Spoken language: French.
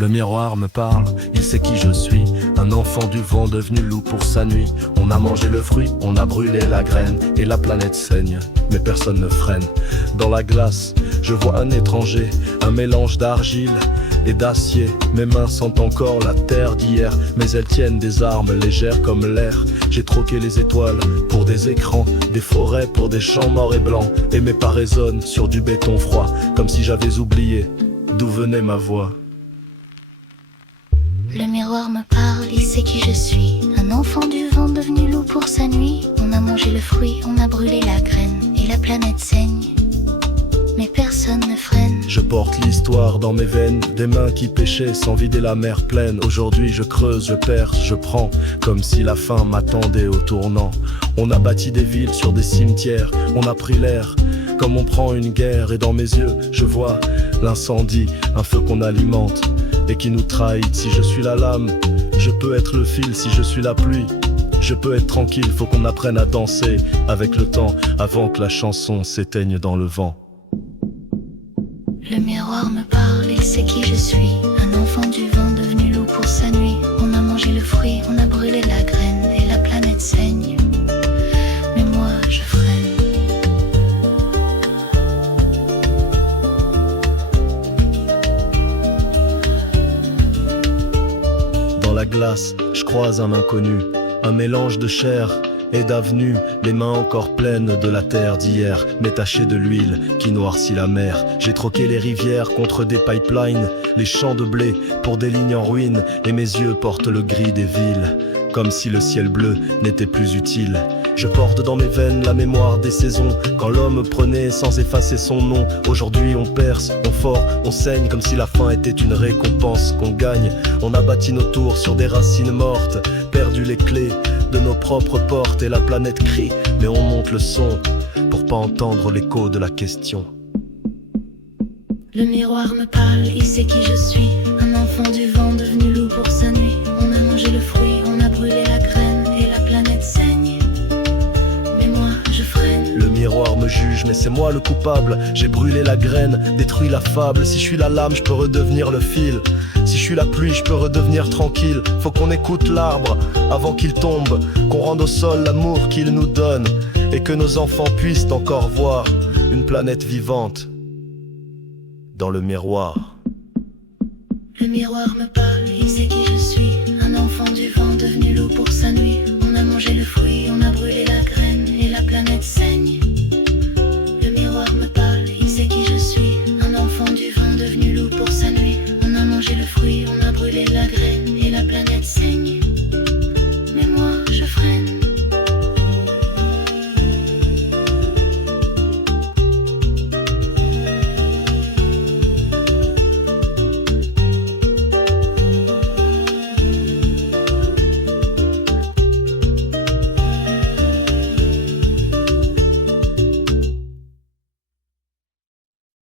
Le miroir me parle, il sait qui je suis. Un enfant du vent devenu loup pour sa nuit. On a mangé le fruit, on a brûlé la graine. Et la planète saigne, mais personne ne freine. Dans la glace, je vois un étranger. Un mélange d'argile et d'acier. Mes mains sentent encore la terre d'hier. Mais elles tiennent des armes légères comme l'air. J'ai troqué les étoiles pour des écrans. Des forêts pour des champs morts et blancs. Et mes pas résonnent sur du béton froid. Comme si j'avais oublié d'où venait ma voix. Le miroir me parle, il sait qui je suis. Un enfant du vent devenu loup pour sa nuit. On a mangé le fruit, on a brûlé la graine. Et la planète saigne, mais personne ne freine. Je porte l'histoire dans mes veines. Des mains qui pêchaient sans vider la mer pleine. Aujourd'hui je creuse, je perce, je prends. Comme si la fin m'attendait au tournant. On a bâti des villes sur des cimetières. On a pris l'air comme on prend une guerre. Et dans mes yeux je vois l'incendie, un feu qu'on alimente et qui nous trahit. Si je suis la lame, je peux être le fil. Si je suis la pluie, je peux être tranquille. Faut qu'on apprenne à danser avec le temps avant que la chanson s'éteigne dans le vent. Le miroir me parle, il sait qui je suis. Un enfant du vent devenu loup pour sa nuit. On a mangé le fruit, on a brûlé la graine. Et la planète saigne, mais moi je freine. Dans la glace, je croise un inconnu. Un mélange de chair et d'avenue, les mains encore pleines de la terre d'hier, mais tachées de l'huile qui noircit la mer. J'ai troqué les rivières contre des pipelines, les champs de blé pour des lignes en ruine, et mes yeux portent le gris des villes, comme si le ciel bleu n'était plus utile. Je porte dans mes veines la mémoire des saisons, quand l'homme prenait sans effacer son nom. Aujourd'hui on perce, on ford, on saigne, comme si la fin était une récompense qu'on gagne. On a bâti nos tours sur des racines mortes, perdu les clés de nos propres portes. Et la planète crie, mais on monte le son pour pas entendre l'écho de la question. Le miroir me parle, il sait qui je suis. Un enfant du vent devenu loup pour sa nuit. On a mangé le fruit, on a brûlé la graine. Et la planète saigne, mais moi je freine. Le miroir me juge, mais c'est moi le coupable. J'ai brûlé la graine, détruit la fable. Si je suis la lame, je peux redevenir le fil. Si je suis la pluie, je peux redevenir tranquille. Faut qu'on écoute l'arbre avant qu'il tombe, qu'on rende au sol l'amour qu'il nous donne, et que nos enfants puissent encore voir une planète vivante dans le miroir. Le miroir me parle, il sait qui je suis. Un enfant du vent devenu loup pour sa nuit. On a mangé le fruit, on a brûlé la graine. Et la planète saigne. Le miroir me parle, il sait qui je suis. Un enfant du vent devenu loup pour sa nuit. On a mangé le fruit, on a brûlé la graine.